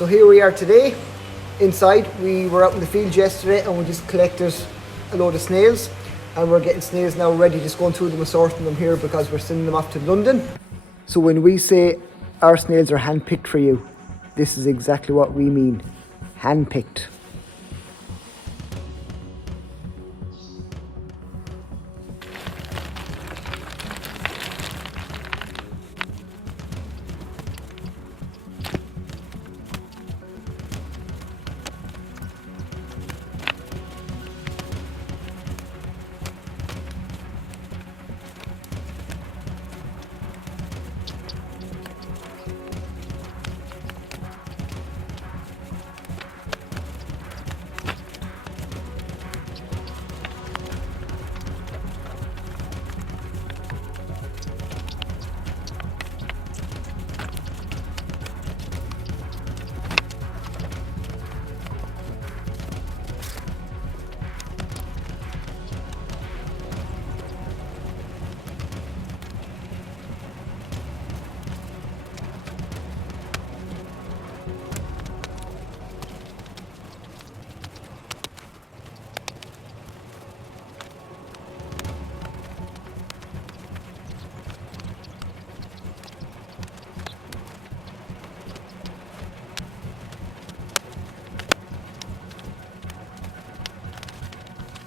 So here we are today, inside. We were out in the field yesterday and we just collected a load of snails. And we're getting snails now ready, just going through them and sorting them here because we're sending them off to London. So when we say our snails are hand-picked for you, this is exactly what we mean, hand-picked.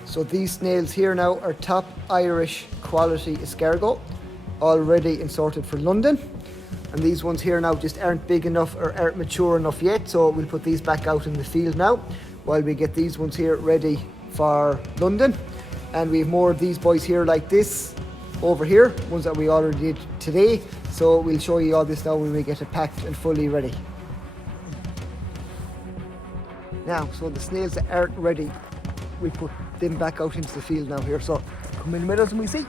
So these snails here now are top Irish quality escargot, all ready and sorted for London. And these ones here now just aren't big enough or aren't mature enough yet, so we'll put these back out in the field now while we get these ones here ready for London. And we have more of these boys here like this over here, ones that we already did today. So we'll show you all this now when we get it packed and fully ready. Now, so the snails that aren't ready, we put them back out into the field now here. So come in with us and we see.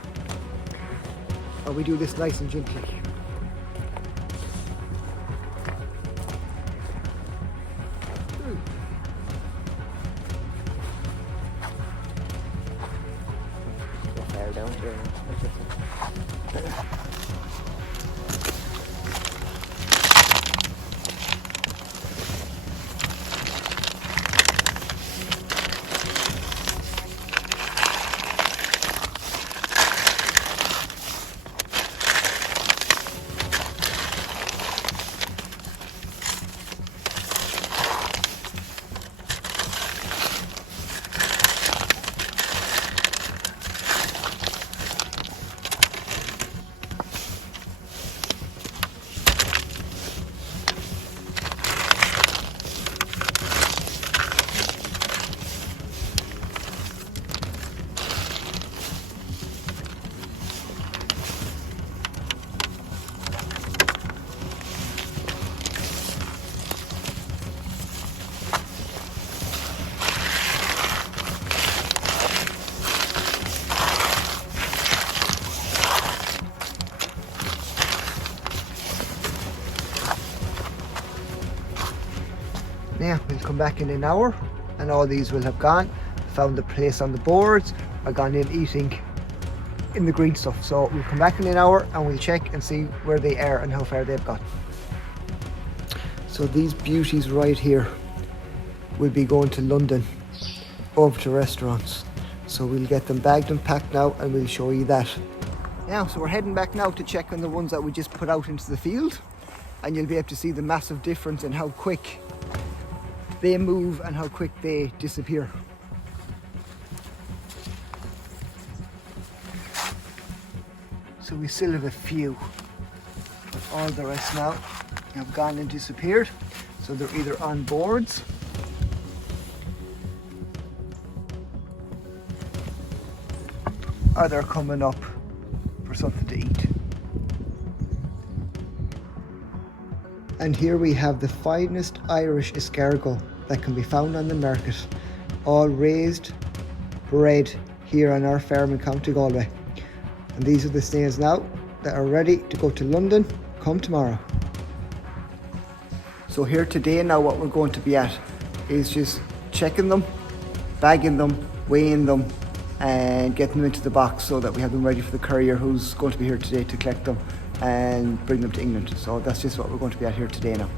And we do this nice and gently. So far down here. Now we'll come back in an hour and all these will have gone, found a place on the boards, or gone in eating in the green stuff. So we'll come back in an hour and we'll check and see where they are and how far they've got. So these beauties right here will be going to London, over to restaurants. So we'll get them bagged and packed now and we'll show you that. Now, so we're heading back now to check on the ones that we just put out into the field, and you'll be able to see the massive difference in how quick they move and how quick they disappear. So we still have a few, but all the rest now have gone and disappeared. So they're either on boards or they're coming up for something to eat. And here we have the finest Irish escargot that can be found on the market, all raised, bred here on our farm in County Galway. And these are the snails now that are ready to go to London come tomorrow. So here today now what we're going to be at is just checking them, bagging them, weighing them and getting them into the box so that we have them ready for the courier who's going to be here today to collect them and bring them to England. So that's just what we're going to be at here today now.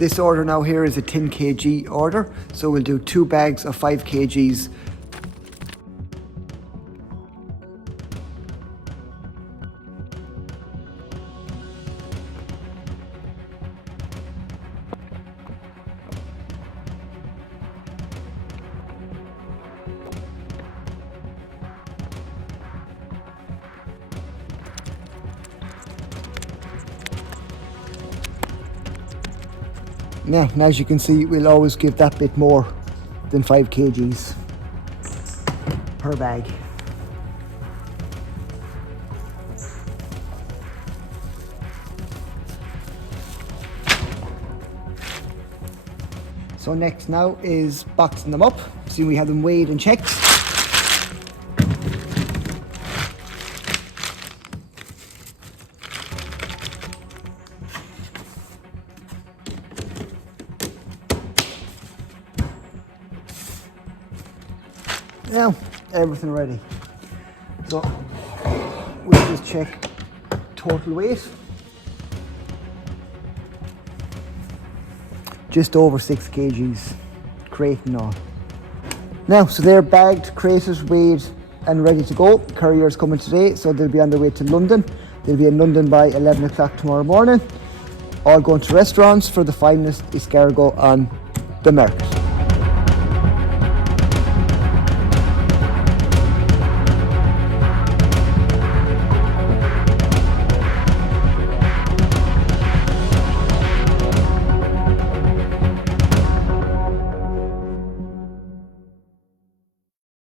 This order now here is a 10 kg order, so we'll do 2 bags of 5 kgs. Now, and as you can see, we'll always give that bit more than 5 kgs per bag. So next now is boxing them up. See, we have them weighed and checked. Now, everything ready. So, we'll just check total weight. Just over 6 kgs, crate and all. Now, so they're bagged, crated, weighed and ready to go. Courier's coming today, so they'll be on their way to London. They'll be in London by 11 o'clock tomorrow morning. All going to restaurants for the finest escargot on the market.